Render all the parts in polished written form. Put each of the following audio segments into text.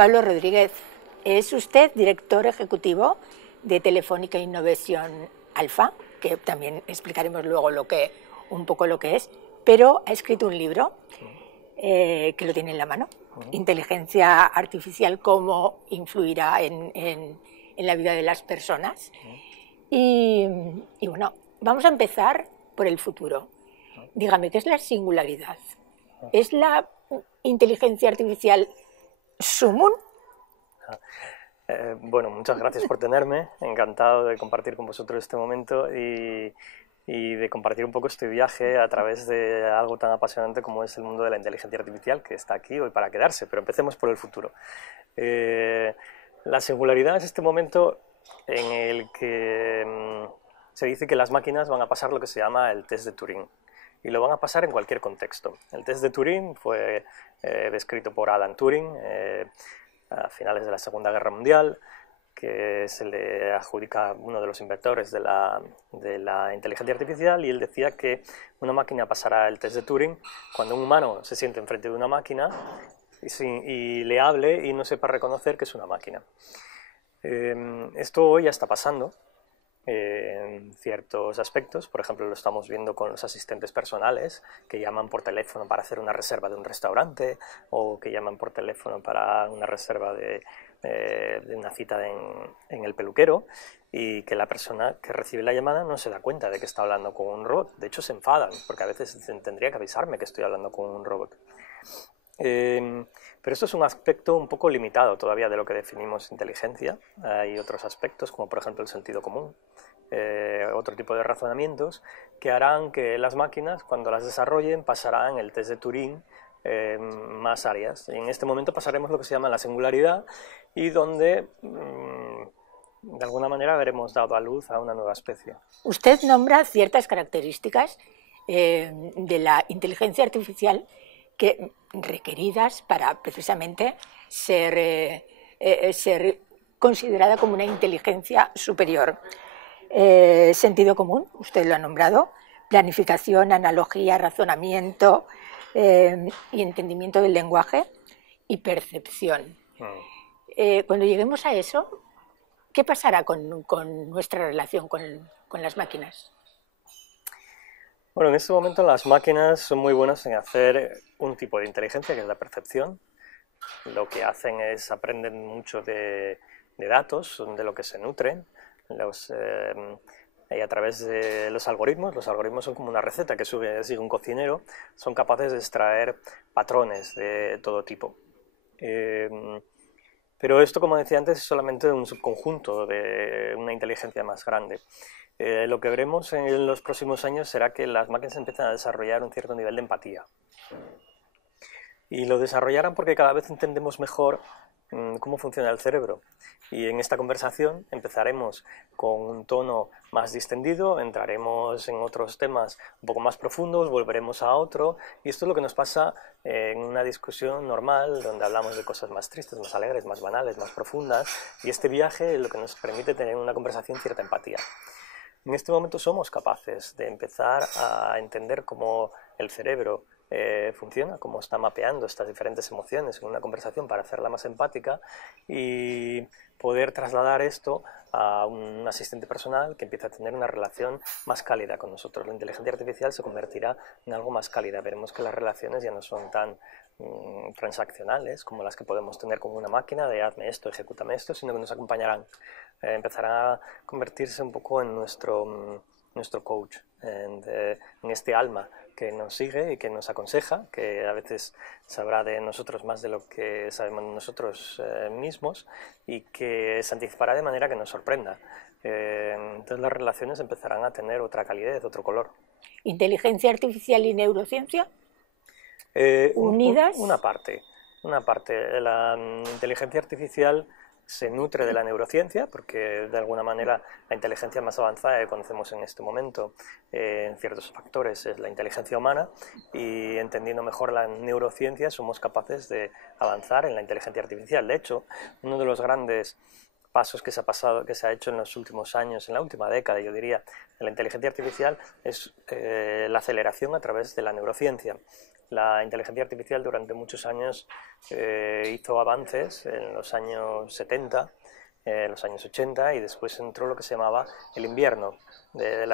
Pablo Rodríguez. Es usted director ejecutivo de Telefónica Innovación Alfa, que también explicaremos luego un poco lo que es, pero ha escrito un libro que lo tiene en la mano, Inteligencia Artificial, cómo influirá en la vida de las personas. Y bueno, vamos a empezar por el futuro. Dígame, ¿qué es la singularidad? ¿Es la inteligencia artificial sumum? Bueno, muchas gracias por tenerme, encantado de compartir con vosotros este momento y de compartir un poco este viaje a través de algo tan apasionante como es el mundo de la inteligencia artificial, que está aquí hoy para quedarse, pero empecemos por el futuro. La singularidad es este momento en el que se dice que las máquinas van a pasar lo que se llama el test de Turing, y lo van a pasar en cualquier contexto. El test de Turing fue descrito por Alan Turing a finales de la Segunda Guerra Mundial, que se le adjudica a uno de los inventores de la inteligencia artificial, y él decía que una máquina pasará el test de Turing cuando un humano se siente enfrente de una máquina y le hable y no sepa reconocer que es una máquina. Esto hoy ya está pasando en ciertos aspectos. Por ejemplo, lo estamos viendo con los asistentes personales que llaman por teléfono para hacer una reserva de un restaurante, o que llaman por teléfono para una reserva de una cita en el peluquero, y que la persona que recibe la llamada no se da cuenta de que está hablando con un robot. De hecho, se enfadan porque a veces dicen: tendría que avisarme que estoy hablando con un robot. Pero esto es un aspecto un poco limitado todavía de lo que definimos inteligencia. Hay otros aspectos, como por ejemplo el sentido común, otro tipo de razonamientos que harán que las máquinas, cuando las desarrollen, pasarán el test de Turing más áreas. Y en este momento pasaremos lo que se llama la singularidad, y donde de alguna manera habremos dado a luz a una nueva especie. Usted nombra ciertas características de la inteligencia artificial que requeridas para precisamente ser considerada como una inteligencia superior. Sentido común, usted lo ha nombrado, planificación, analogía, razonamiento y entendimiento del lenguaje, y percepción. Cuando lleguemos a eso, ¿qué pasará con nuestra relación con las máquinas? Bueno, en este momento las máquinas son muy buenas en hacer un tipo de inteligencia, que es la percepción. Lo que hacen es aprenden mucho de datos, de lo que se nutren, y a través de los algoritmos son como una receta que sigue un cocinero, son capaces de extraer patrones de todo tipo. Pero esto, como decía antes, es solamente un subconjunto de una inteligencia más grande. Lo que veremos en los próximos años será que las máquinas empiezan a desarrollar un cierto nivel de empatía. Y lo desarrollarán porque cada vez entendemos mejor cómo funciona el cerebro. Y en esta conversación empezaremos con un tono más distendido, entraremos en otros temas un poco más profundos, volveremos a otro, y esto es lo que nos pasa en una discusión normal, donde hablamos de cosas más tristes, más alegres, más banales, más profundas, y este viaje es lo que nos permite tener en una conversación cierta empatía. En este momento somos capaces de empezar a entender cómo el cerebro funciona, cómo está mapeando estas diferentes emociones en una conversación para hacerla más empática, y poder trasladar esto a un asistente personal que empieza a tener una relación más cálida con nosotros. La inteligencia artificial se convertirá en algo más cálida. Veremos que las relaciones ya no son tan transaccionales como las que podemos tener con una máquina de hazme esto, ejecútame esto, sino que nos acompañarán. Empezarán a convertirse un poco en nuestro coach, en este alma que nos sigue y que nos aconseja, que a veces sabrá de nosotros más de lo que sabemos de nosotros mismos, y que se anticipará de manera que nos sorprenda. Entonces las relaciones empezarán a tener otra calidez, otro color. ¿Inteligencia artificial y neurociencia? ¿Unidas? Una parte. La inteligencia artificial se nutre de la neurociencia, porque de alguna manera la inteligencia más avanzada que conocemos en este momento en ciertos factores es la inteligencia humana, y entendiendo mejor la neurociencia somos capaces de avanzar en la inteligencia artificial. De hecho, uno de los grandes pasos que se ha hecho en los últimos años, en la última década, yo diría, de la inteligencia artificial es la aceleración a través de la neurociencia. La inteligencia artificial durante muchos años hizo avances en los años 70, los años 80, y después entró lo que se llamaba el invierno de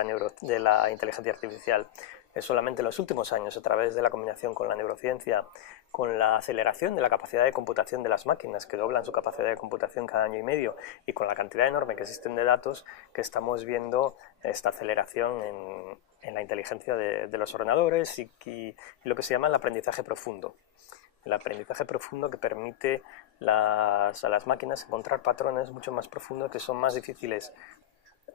la inteligencia artificial. Es solamente en los últimos años, a través de la combinación con la neurociencia, con la aceleración de la capacidad de computación de las máquinas, que doblan su capacidad de computación cada año y medio, y con la cantidad enorme que existen de datos, que estamos viendo esta aceleración en la inteligencia de los ordenadores y lo que se llama el aprendizaje profundo. El aprendizaje profundo que permite a las máquinas encontrar patrones mucho más profundos que son más difíciles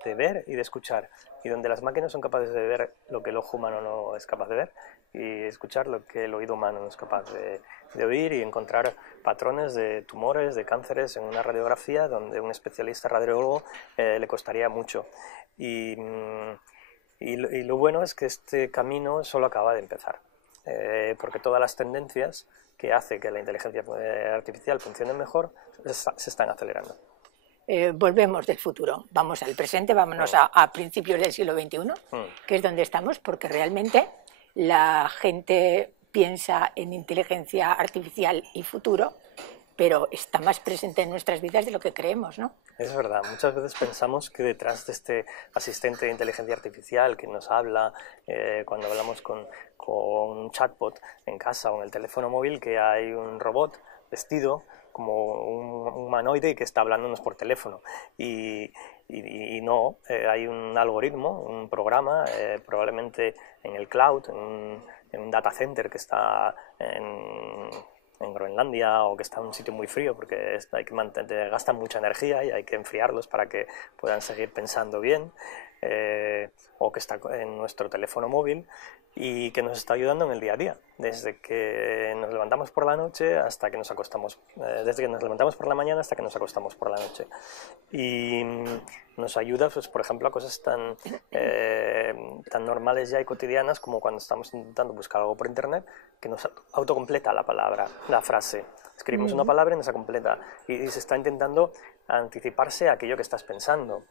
de ver y de escuchar, y donde las máquinas son capaces de ver lo que el ojo humano no es capaz de ver y escuchar lo que el oído humano no es capaz de oír, y encontrar patrones de tumores, de cánceres en una radiografía donde un especialista radiólogo le costaría mucho. Y lo bueno es que este camino solo acaba de empezar, porque todas las tendencias que hace que la inteligencia artificial funcione mejor se están acelerando. Volvemos del futuro, vamos al presente, vámonos a principios del siglo XXI, que es donde estamos, porque realmente la gente piensa en inteligencia artificial y futuro, pero está más presente en nuestras vidas de lo que creemos, ¿no? Es verdad, muchas veces pensamos que detrás de este asistente de inteligencia artificial que nos habla cuando hablamos con un chatbot en casa o en el teléfono móvil, que hay un robot vestido como un humanoide que está hablándonos por teléfono, y no, hay un algoritmo, un programa, probablemente en el cloud, en un data center que está en Groenlandia, o que está en un sitio muy frío, porque gastan mucha energía y hay que enfriarlos para que puedan seguir pensando bien, o que está en nuestro teléfono móvil y que nos está ayudando en el día a día, desde que nos levantamos por la noche hasta que nos acostamos, desde que nos levantamos por la mañana hasta que nos acostamos por la noche, y nos ayuda, pues, por ejemplo, a cosas tan normales ya y cotidianas como cuando estamos intentando buscar algo por internet, que nos autocompleta la frase. Escribimos una palabra y nos completa, y se está intentando anticiparse a aquello que estás pensando.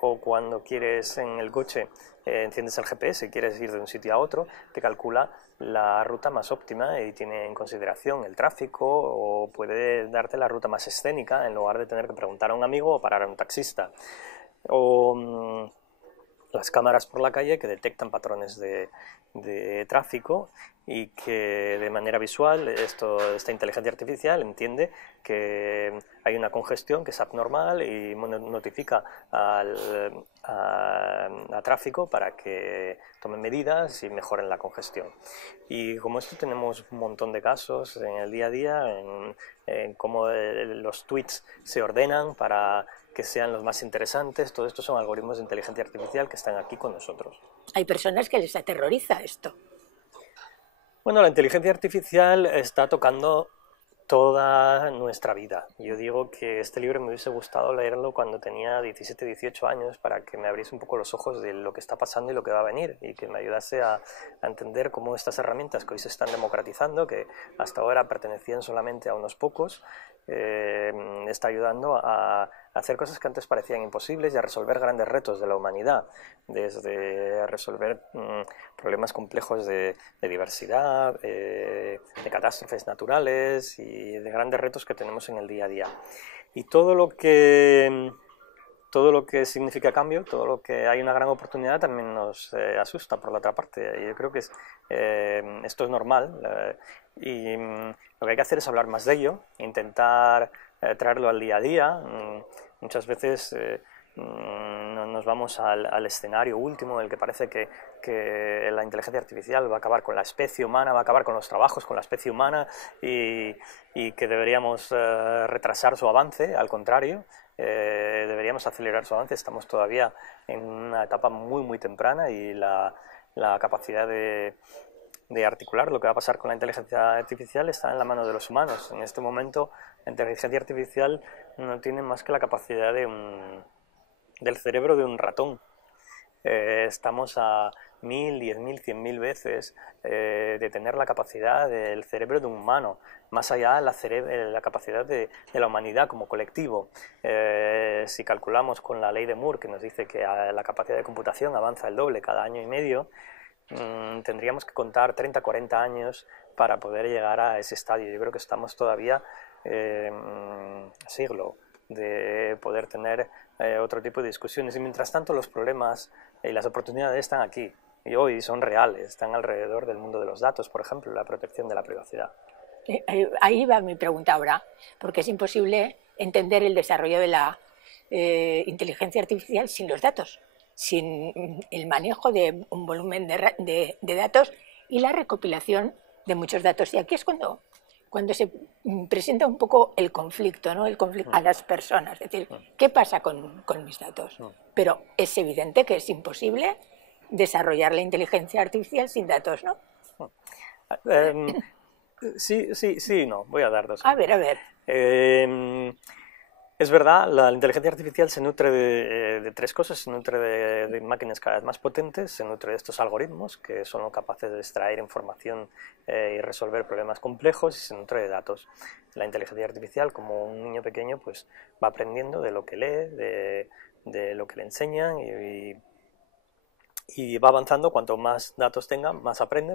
O cuando quieres en el coche, enciendes el GPS y quieres ir de un sitio a otro, te calcula la ruta más óptima y tiene en consideración el tráfico, o puede darte la ruta más escénica en lugar de tener que preguntar a un amigo o parar a un taxista. O las cámaras por la calle que detectan patrones de tráfico, y que de manera visual esta inteligencia artificial entiende que hay una congestión que es abnormal y notifica a tráfico para que tomen medidas y mejoren la congestión. Y como esto tenemos un montón de casos en el día a día, en cómo los tweets se ordenan para que sean los más interesantes. Todo esto son algoritmos de inteligencia artificial que están aquí con nosotros. Hay personas que les aterroriza esto. Bueno, la inteligencia artificial está tocando toda nuestra vida. Yo digo que este libro me hubiese gustado leerlo cuando tenía 17, 18 años, para que me abriese un poco los ojos de lo que está pasando y lo que va a venir, y que me ayudase a entender cómo estas herramientas que hoy se están democratizando, que hasta ahora pertenecían solamente a unos pocos, está ayudando a hacer cosas que antes parecían imposibles y a resolver grandes retos de la humanidad, desde resolver problemas complejos de diversidad, de catástrofes naturales y de grandes retos que tenemos en el día a día. Y todo lo que significa cambio, todo lo que hay una gran oportunidad, también nos asusta por la otra parte. Yo creo que esto es normal, y lo que hay que hacer es hablar más de ello, intentar traerlo al día a día. Muchas veces nos vamos al escenario último, en el que parece que la inteligencia artificial va a acabar con la especie humana, va a acabar con los trabajos, con la especie humana, y que deberíamos retrasar su avance. Al contrario, deberíamos acelerar su avance. Estamos todavía en una etapa muy, muy temprana, y la capacidad de articular lo que va a pasar con la inteligencia artificial está en la mano de los humanos. En este momento, la inteligencia artificial no tiene más que la capacidad del cerebro de un ratón. Estamos a 1000, 10.000, 100.000 veces de tener la capacidad del cerebro de un humano, más allá de la capacidad de la humanidad como colectivo. Si calculamos con la ley de Moore, que nos dice que la capacidad de computación avanza el doble cada año y medio, tendríamos que contar 30, 40 años para poder llegar a ese estadio. Yo creo que estamos todavía siglo de poder tener otro tipo de discusiones, y mientras tanto los problemas y las oportunidades están aquí y hoy son reales, están alrededor del mundo de los datos, por ejemplo, la protección de la privacidad. Ahí va mi pregunta ahora, porque es imposible entender el desarrollo de la inteligencia artificial sin los datos, sin el manejo de un volumen de datos y la recopilación de muchos datos. Y aquí es cuando se presenta un poco el conflicto, ¿no? El conflicto a las personas, es decir, ¿qué pasa con mis datos? Pero es evidente que es imposible desarrollar la inteligencia artificial sin datos, ¿no? Sí, no, voy a dar dos. A ver. Es verdad, la inteligencia artificial se nutre de tres cosas: se nutre de máquinas cada vez más potentes, se nutre de estos algoritmos que son capaces de extraer información y resolver problemas complejos, y se nutre de datos. La inteligencia artificial, como un niño pequeño, pues va aprendiendo de lo que lee, de lo que le enseñan, y va avanzando. Cuanto más datos tenga, más aprende,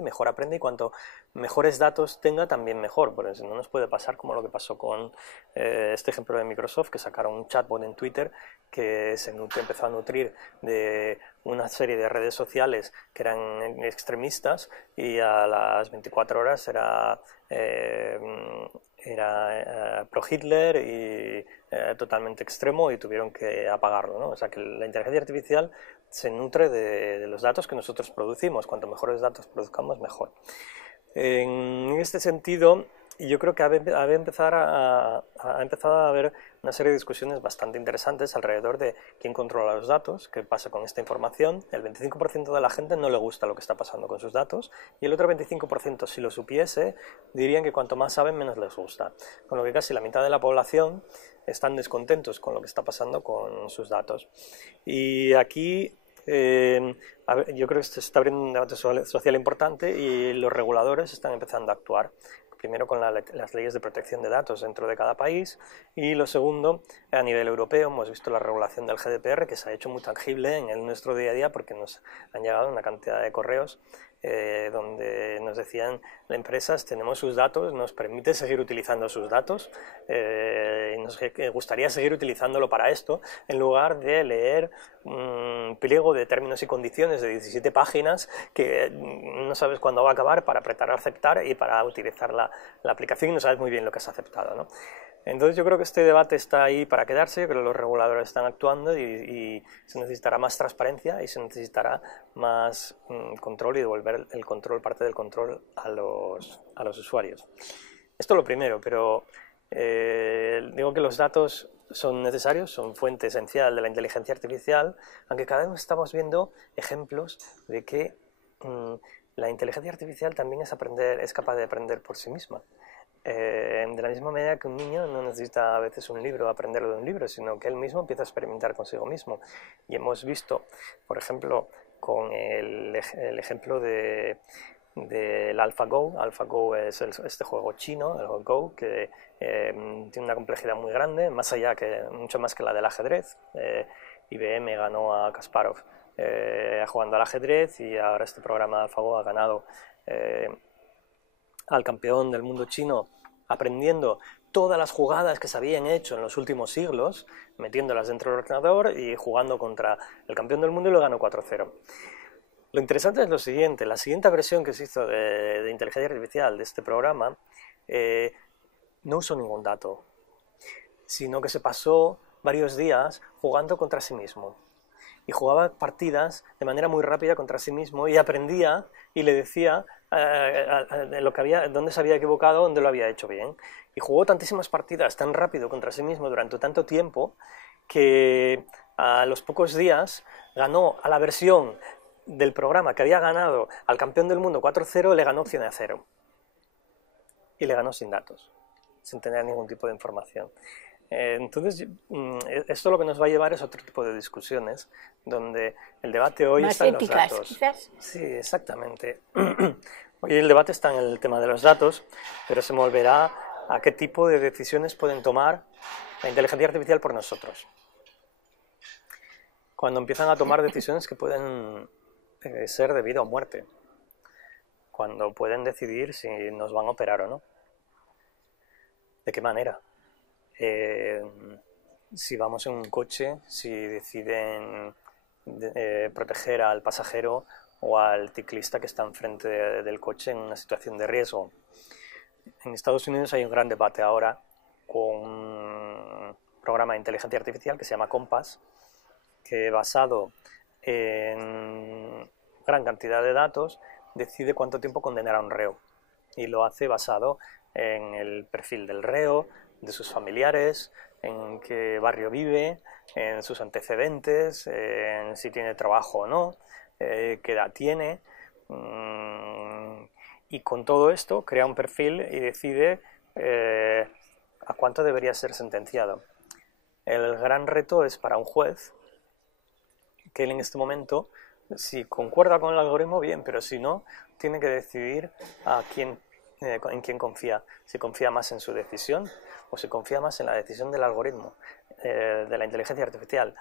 y cuanto mejores datos tenga, también mejor. Por eso no nos puede pasar como lo que pasó con este ejemplo de Microsoft, que sacaron un chatbot en Twitter que empezó a nutrir de una serie de redes sociales que eran extremistas, y a las 24 horas era pro Hitler y totalmente extremo, y tuvieron que apagarlo, ¿no? O sea que la inteligencia artificial se nutre de los datos que nosotros producimos. Cuanto mejores datos produzcamos, mejor. En este sentido, yo creo que ha empezado a haber una serie de discusiones bastante interesantes alrededor de quién controla los datos, qué pasa con esta información. El 25% de la gente no le gusta lo que está pasando con sus datos, y el otro 25%, si lo supiese, dirían que cuanto más saben, menos les gusta. Con lo que casi la mitad de la población están descontentos con lo que está pasando con sus datos. Y aquí yo creo que se está abriendo un debate social importante, y los reguladores están empezando a actuar. Primero con las leyes de protección de datos dentro de cada país, y lo segundo, a nivel europeo hemos visto la regulación del GDPR, que se ha hecho muy tangible en nuestro día a día, porque nos han llegado una cantidad de correos donde nos decían: empresas, tenemos sus datos, nos permite seguir utilizando sus datos, y nos gustaría seguir utilizándolo para esto, en lugar de leer un pliego de términos y condiciones de 17 páginas que no sabes cuándo va a acabar, para apretar a aceptar y para utilizar la aplicación, y no sabes muy bien lo que has aceptado, ¿no? Entonces yo creo que este debate está ahí para quedarse. Yo creo que los reguladores están actuando, y se necesitará más transparencia, y se necesitará más control, y devolver el control, parte del control, a los usuarios. Esto es lo primero, pero digo que los datos son necesarios, son fuente esencial de la inteligencia artificial, aunque cada vez estamos viendo ejemplos de que la inteligencia artificial también es capaz de aprender por sí misma. De la misma manera que un niño no necesita a veces un libro, aprenderlo de un libro, sino que él mismo empieza a experimentar consigo mismo. Y hemos visto, por ejemplo, con el ejemplo del AlphaGo. AlphaGo es este juego chino, el Go, que tiene una complejidad muy grande, mucho más que la del ajedrez. IBM ganó a Kasparov jugando al ajedrez, y ahora este programa de AlphaGo ha ganado al campeón del mundo chino, aprendiendo todas las jugadas que se habían hecho en los últimos siglos, metiéndolas dentro del ordenador y jugando contra el campeón del mundo, y lo ganó 4-0. Lo interesante es lo siguiente: la siguiente versión que se hizo de inteligencia artificial de este programa no usó ningún dato, sino que se pasó varios días jugando contra sí mismo. Y jugaba partidas de manera muy rápida contra sí mismo, y aprendía, y le decía dónde se había equivocado, dónde lo había hecho bien. Y jugó tantísimas partidas tan rápido contra sí mismo durante tanto tiempo, que a los pocos días ganó a la versión del programa que había ganado al campeón del mundo 4-0, le ganó 100-0. Y le ganó sin datos, sin tener ningún tipo de información. Entonces, esto lo que nos va a llevar es otro tipo de discusiones, donde el debate hoy está en los datos. Quizás. Sí, exactamente. Hoy el debate está en el tema de los datos, pero se volverá a qué tipo de decisiones pueden tomar la inteligencia artificial por nosotros. Cuando empiezan a tomar decisiones que pueden ser de vida o muerte. Cuando pueden decidir si nos van a operar o no. ¿De qué manera? Si vamos en un coche, si deciden proteger al pasajero o al ciclista que está enfrente del coche en una situación de riesgo. En Estados Unidos hay un gran debate ahora con un programa de inteligencia artificial que se llama Compass, que basado en gran cantidad de datos decide cuánto tiempo condenar a un reo, y lo hace basado en el perfil del reo, de sus familiares, en qué barrio vive, en sus antecedentes, en si tiene trabajo o no, qué edad tiene, y con todo esto crea un perfil y decide a cuánto debería ser sentenciado. El gran reto es para un juez que él en este momento, si concuerda con el algoritmo, bien, pero si no, tiene que decidir en quién confía. Si confía más en su decisión o si confía más en la decisión del algoritmo, de la inteligencia artificial.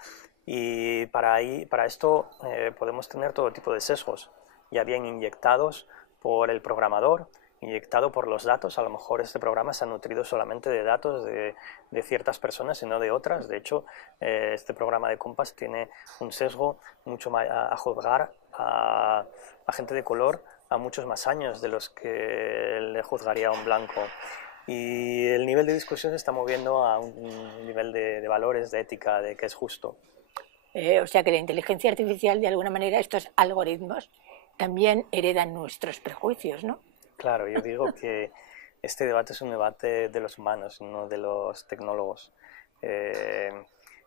Y para esto podemos tener todo tipo de sesgos, ya bien inyectados por el programador, inyectado por los datos. A lo mejor este programa se ha nutrido solamente de datos de ciertas personas y no de otras. De hecho, este programa de Compass tiene un sesgo mucho más a juzgar a gente de color a muchos más años de los que le juzgaría a un blanco. Y el nivel de discusión se está moviendo a un nivel de valores, de ética, de qué es justo. O sea que la inteligencia artificial, de alguna manera, estos algoritmos también heredan nuestros prejuicios, ¿no? Claro, yo digo que este debate es un debate de los humanos, no de los tecnólogos.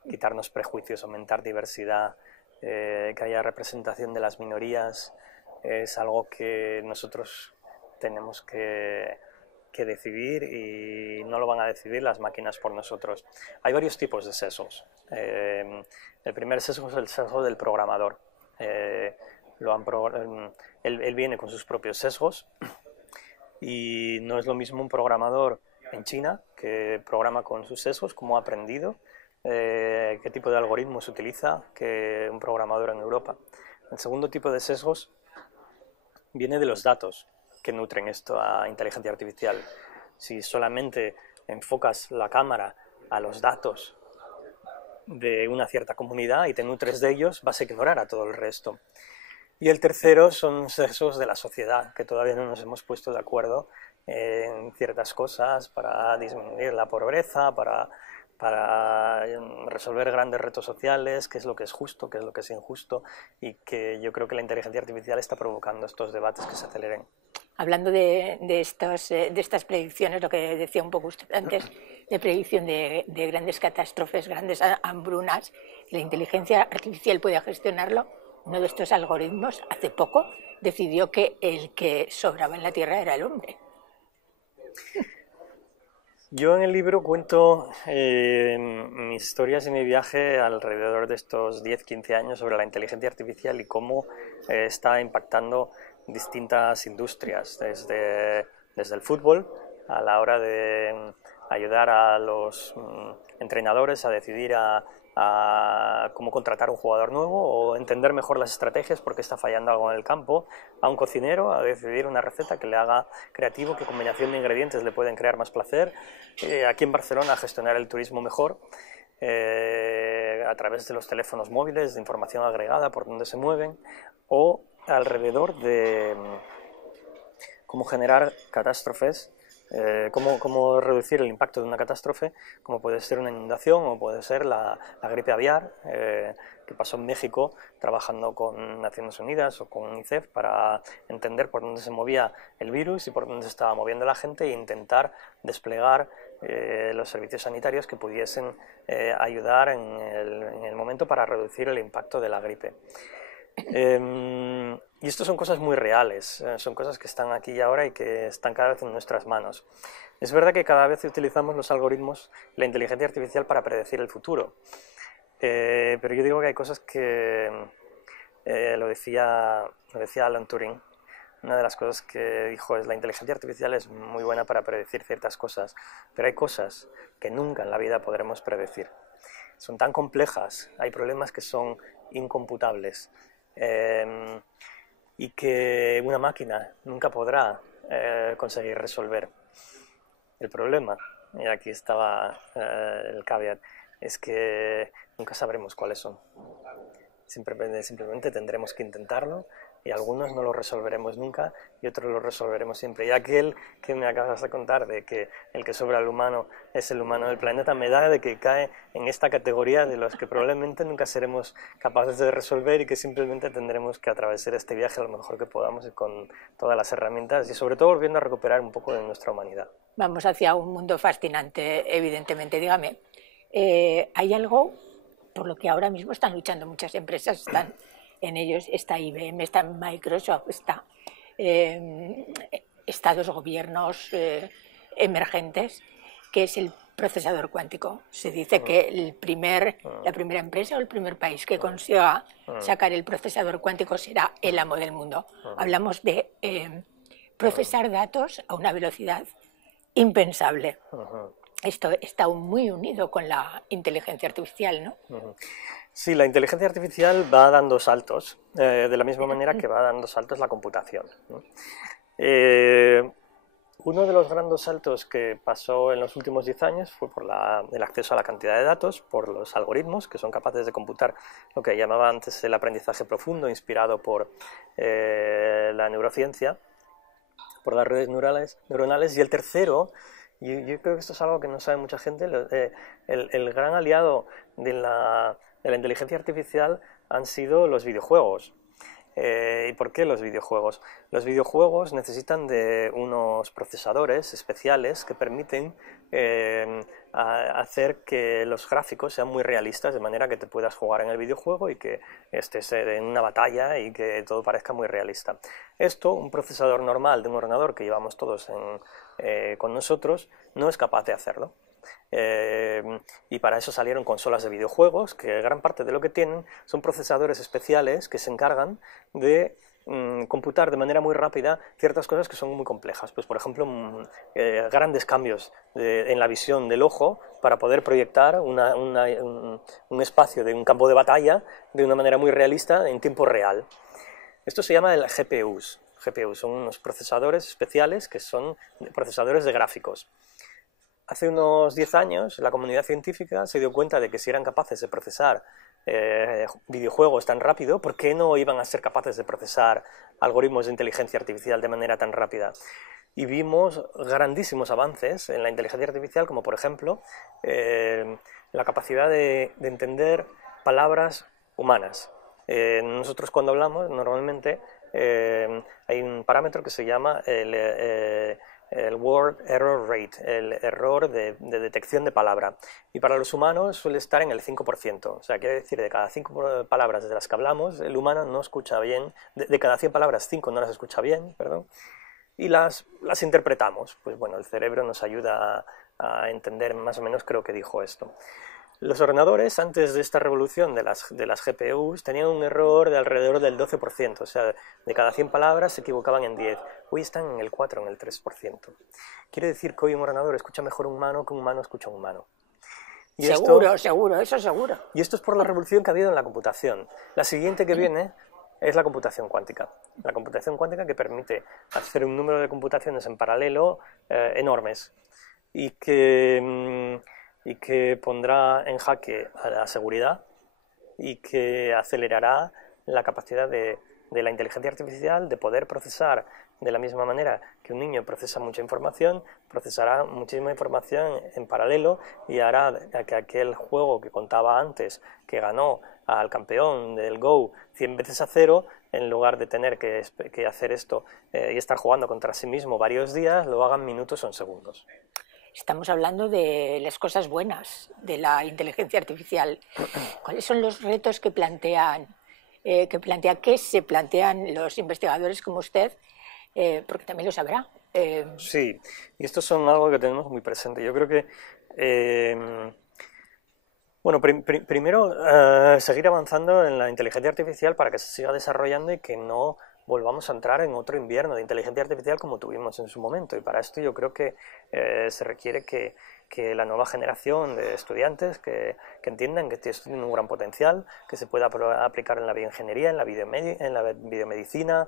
Quitarnos prejuicios, aumentar diversidad, que haya representación de las minorías, es algo que nosotros tenemos que decidir, y no lo van a decidir las máquinas por nosotros. Hay varios tipos de sesgos. El primer sesgo es el sesgo del programador. Él viene con sus propios sesgos, y no es lo mismo un programador en China que programa con sus sesgos, cómo ha aprendido, qué tipo de algoritmos utiliza, que un programador en Europa. El segundo tipo de sesgos viene de los datos que nutren esto a inteligencia artificial. Si solamente enfocas la cámara a los datos de una cierta comunidad y te nutres de ellos, vas a ignorar a todo el resto. Y el tercero son sesgos de la sociedad, que todavía no nos hemos puesto de acuerdo en ciertas cosas para disminuir la pobreza, para resolver grandes retos sociales, qué es lo que es justo, qué es lo que es injusto, y que yo creo que la inteligencia artificial está provocando estos debates que se aceleren. Hablando de estas predicciones, lo que decía un poco usted antes, de predicción de grandes catástrofes, grandes hambrunas, la inteligencia artificial puede gestionarlo. Uno de estos algoritmos, hace poco, decidió que el que sobraba en la Tierra era el hombre. Yo en el libro cuento mis historias y mi viaje alrededor de estos 10-15 años sobre la inteligencia artificial y cómo está impactando distintas industrias, desde el fútbol, a la hora de ayudar a los entrenadores a decidir a cómo contratar un jugador nuevo o entender mejor las estrategias porque está fallando algo en el campo, a un cocinero a decidir una receta que le haga creativo, qué combinación de ingredientes le pueden crear más placer, aquí en Barcelona a gestionar el turismo mejor, a través de los teléfonos móviles, de información agregada por donde se mueven, o alrededor de cómo generar catástrofes, cómo reducir el impacto de una catástrofe, como puede ser una inundación o puede ser la gripe aviar, que pasó en México trabajando con Naciones Unidas o con UNICEF para entender por dónde se movía el virus y por dónde se estaba moviendo la gente e intentar desplegar los servicios sanitarios que pudiesen ayudar en el momento para reducir el impacto de la gripe. Y esto son cosas muy reales, son cosas que están aquí y ahora y que están cada vez en nuestras manos. Es verdad que cada vez utilizamos los algoritmos, la inteligencia artificial para predecir el futuro, pero yo digo que hay cosas que, lo decía Alan Turing, una de las cosas que dijo es la inteligencia artificial es muy buena para predecir ciertas cosas, pero hay cosas que nunca en la vida podremos predecir. Son tan complejas, hay problemas que son incomputables y que una máquina nunca podrá conseguir resolver. El problema, y aquí estaba el caveat, es que nunca sabremos cuáles son. Simplemente tendremos que intentarlo y algunos no lo resolveremos nunca y otros lo resolveremos siempre. Y aquel que me acabas de contar de que el que sobra al humano es el humano del planeta me da de que cae en esta categoría de los que probablemente nunca seremos capaces de resolver y que simplemente tendremos que atravesar este viaje lo mejor que podamos y con todas las herramientas y sobre todo volviendo a recuperar un poco de nuestra humanidad. Vamos hacia un mundo fascinante, evidentemente. Dígame, ¿hay algo por lo que ahora mismo están luchando muchas empresas? Están en ellos, está IBM, está Microsoft, está estados, gobiernos emergentes, que es el procesador cuántico. Se dice que la primera empresa o el primer país que consiga sacar el procesador cuántico será el amo del mundo. Hablamos de procesar datos a una velocidad impensable. Esto está muy unido con la inteligencia artificial, ¿no? Sí, la inteligencia artificial va dando saltos, de la misma manera que va dando saltos la computación, ¿no? Uno de los grandes saltos que pasó en los últimos 10 años fue por el acceso a la cantidad de datos, por los algoritmos que son capaces de computar lo que llamaba antes el aprendizaje profundo, inspirado por la neurociencia, por las redes neuronales, y el tercero, y yo creo que esto es algo que no sabe mucha gente, el gran aliado de la inteligencia artificial han sido los videojuegos. ¿Y por qué los videojuegos? Los videojuegos necesitan de unos procesadores especiales que permiten hacer que los gráficos sean muy realistas, de manera que te puedas jugar en el videojuego y que estés en una batalla y que todo parezca muy realista. Esto, un procesador normal de un ordenador que llevamos todos con nosotros, no es capaz de hacerlo. Y para eso salieron consolas de videojuegos que gran parte de lo que tienen son procesadores especiales que se encargan de computar de manera muy rápida ciertas cosas que son muy complejas, pues por ejemplo grandes cambios en la visión del ojo para poder proyectar un espacio de un campo de batalla de una manera muy realista en tiempo real. Esto se llama el GPUs. GPUs son unos procesadores especiales que son procesadores de gráficos. Hace unos 10 años la comunidad científica se dio cuenta de que si eran capaces de procesar videojuegos tan rápido, ¿por qué no iban a ser capaces de procesar algoritmos de inteligencia artificial de manera tan rápida? Y vimos grandísimos avances en la inteligencia artificial, como por ejemplo la capacidad de entender palabras humanas. Nosotros cuando hablamos normalmente hay un parámetro que se llama el word error rate, el error de detección de palabra. Y para los humanos suele estar en el 5%. O sea, quiere decir, de cada 5 palabras de las que hablamos, el humano no escucha bien. De cada 100 palabras, 5 no las escucha bien, perdón. Y las interpretamos. Pues bueno, el cerebro nos ayuda a entender más o menos, creo que dijo esto. Los ordenadores, antes de esta revolución de las GPUs, tenían un error de alrededor del 12%, o sea, de cada 100 palabras se equivocaban en 10. Hoy están en el 4, en el 3%. Quiere decir que hoy un ordenador escucha mejor un humano que un humano escucha a un humano. Y seguro, eso seguro. Y esto es por la revolución que ha habido en la computación. La siguiente que viene es la computación cuántica. La computación cuántica que permite hacer un número de computaciones en paralelo enormes y que pondrá en jaque a la seguridad y que acelerará la capacidad de la inteligencia artificial de poder procesar de la misma manera que un niño procesa mucha información, procesará muchísima información en paralelo y hará que aquel juego que contaba antes, que ganó al campeón del Go 100 veces a 0, en lugar de tener que hacer esto y estar jugando contra sí mismo varios días, lo hagan minutos o en segundos. Estamos hablando de las cosas buenas de la inteligencia artificial. ¿Cuáles son los retos que se plantean los investigadores como usted? Porque también lo sabrá. Sí, y esto son algo que tenemos muy presente. Yo creo que, bueno, primero, seguir avanzando en la inteligencia artificial para que se siga desarrollando y que no volvamos a entrar en otro invierno de inteligencia artificial como tuvimos en su momento. Y para esto yo creo que se requiere que la nueva generación de estudiantes que entiendan que tienen un gran potencial, que se pueda aplicar en la bioingeniería, en la biomedicina,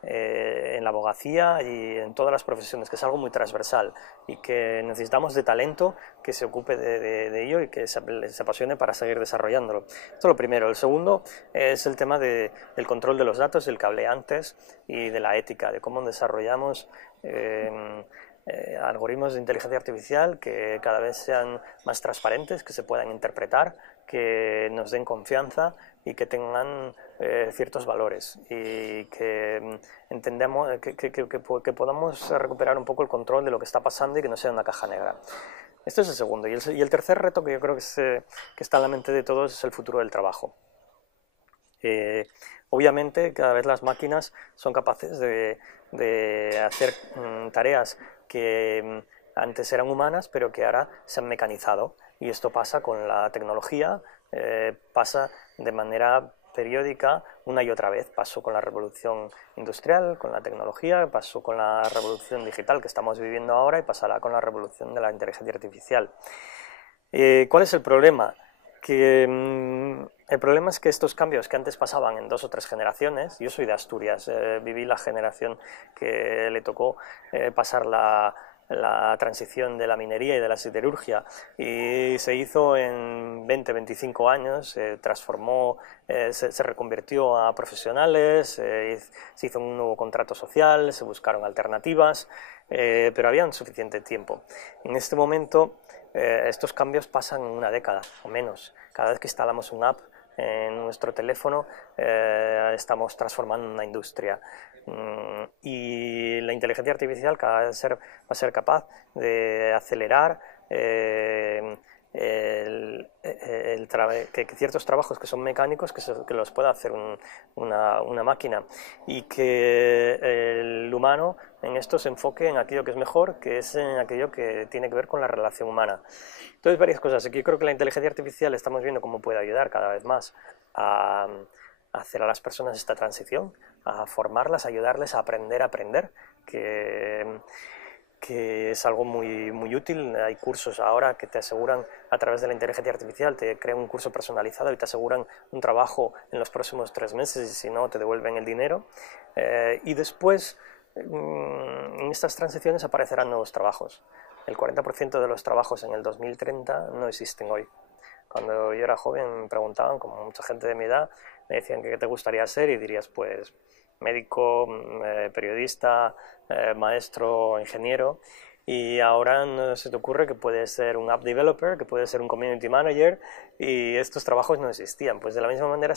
en la abogacía y en todas las profesiones, que es algo muy transversal y que necesitamos de talento que se ocupe de ello y que se apasione para seguir desarrollándolo. Esto es lo primero. El segundo es el tema del control de los datos, del que hablé antes, y de la ética, de cómo desarrollamos algoritmos de inteligencia artificial que cada vez sean más transparentes, que se puedan interpretar, que nos den confianza y que tengan ciertos valores y que entendamos que podamos recuperar un poco el control de lo que está pasando y que no sea una caja negra. Este es el segundo. Y el tercer reto que yo creo que está en la mente de todos es el futuro del trabajo. Obviamente cada vez las máquinas son capaces de hacer tareas que antes eran humanas pero que ahora se han mecanizado, y esto pasa con la tecnología, pasa de manera periódica una y otra vez. Pasó con la revolución industrial, con la tecnología, pasó con la revolución digital que estamos viviendo ahora y pasará con la revolución de la inteligencia artificial. ¿Cuál es el problema? El problema es que estos cambios que antes pasaban en 2 o 3 generaciones, yo soy de Asturias, viví la generación que le tocó pasar la transición de la minería y de la siderurgia, y se hizo en 20-25 años, se transformó, se reconvirtió a profesionales, se hizo un nuevo contrato social, se buscaron alternativas, pero había un suficiente tiempo. En este momento estos cambios pasan en una década o menos. Cada vez que instalamos una app en nuestro teléfono estamos transformando una industria. Y la inteligencia artificial cada vez va a ser capaz de acelerar que ciertos trabajos que son mecánicos que los pueda hacer una máquina, y que el humano en esto se enfoque en aquello que es mejor, que es en aquello que tiene que ver con la relación humana. Entonces, varias cosas. Aquí yo creo que la inteligencia artificial estamos viendo cómo puede ayudar cada vez más a hacer a las personas esta transición, a formarlas, a ayudarles a aprender, que es algo muy, muy útil. Hay cursos ahora que te aseguran, a través de la inteligencia artificial, te crean un curso personalizado y te aseguran un trabajo en los próximos 3 meses, y si no, te devuelven el dinero. Y después, en estas transiciones aparecerán nuevos trabajos. El 40% de los trabajos en el 2030 no existen hoy. Cuando yo era joven me preguntaban, como mucha gente de mi edad, me decían que qué te gustaría ser, y dirías pues médico, periodista, maestro, ingeniero. Y ahora no se te ocurre que puedes ser un app developer, que puedes ser un community manager, y estos trabajos no existían. Pues de la misma manera,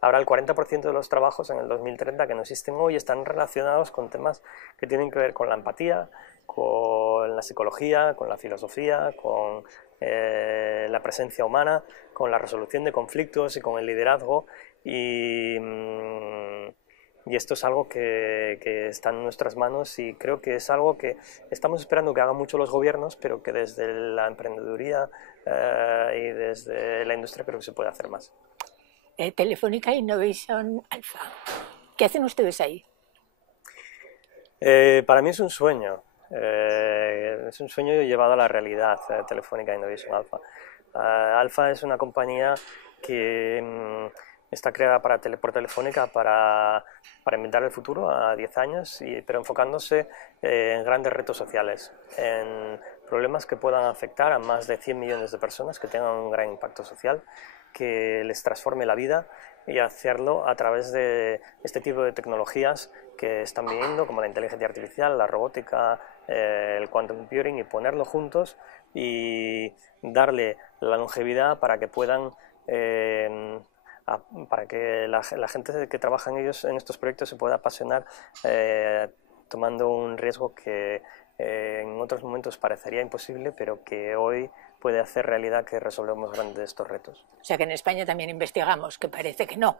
ahora el 40% de los trabajos en el 2030 que no existen hoy están relacionados con temas que tienen que ver con la empatía, con la psicología, con la filosofía, con la presencia humana, con la resolución de conflictos y con el liderazgo. Y esto es algo que está en nuestras manos, y creo que es algo que estamos esperando que hagan mucho los gobiernos, pero que desde la emprendeduría y desde la industria creo que se puede hacer más. Telefónica Innovation Alpha. ¿Qué hacen ustedes ahí? Para mí es un sueño. Es un sueño llevado a la realidad, Telefónica Innovation Alpha. Alpha es una compañía que está creada por Telefónica para inventar el futuro a 10 años, pero enfocándose en grandes retos sociales, en problemas que puedan afectar a más de 100 millones de personas, que tengan un gran impacto social, que les transforme la vida, y hacerlo a través de este tipo de tecnologías que están viniendo, como la inteligencia artificial, la robótica, el quantum computing, y ponerlo juntos y darle la longevidad para que puedan para que la gente que trabaja en ellos, en estos proyectos, se pueda apasionar tomando un riesgo que en otros momentos parecería imposible, pero que hoy puede hacer realidad que resolvemos grandes de estos retos. O sea que en España también investigamos, que parece que no.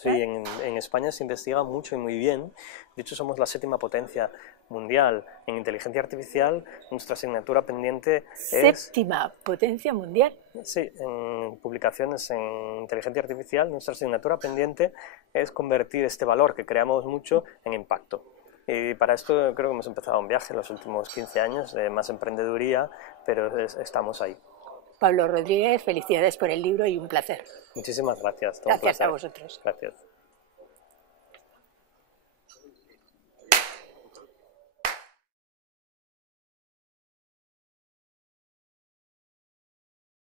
Sí, en España se investiga mucho y muy bien. De hecho, somos la 7ª potencia mundial en inteligencia artificial. Nuestra asignatura pendiente es... ¿7ª potencia mundial? Sí, en publicaciones en inteligencia artificial, nuestra asignatura pendiente es convertir este valor que creamos mucho en impacto. Y para esto creo que hemos empezado un viaje en los últimos 15 años de más emprendeduría, pero estamos ahí. Pablo Rodríguez, felicidades por el libro y un placer. Muchísimas gracias. Gracias a vosotros. Gracias.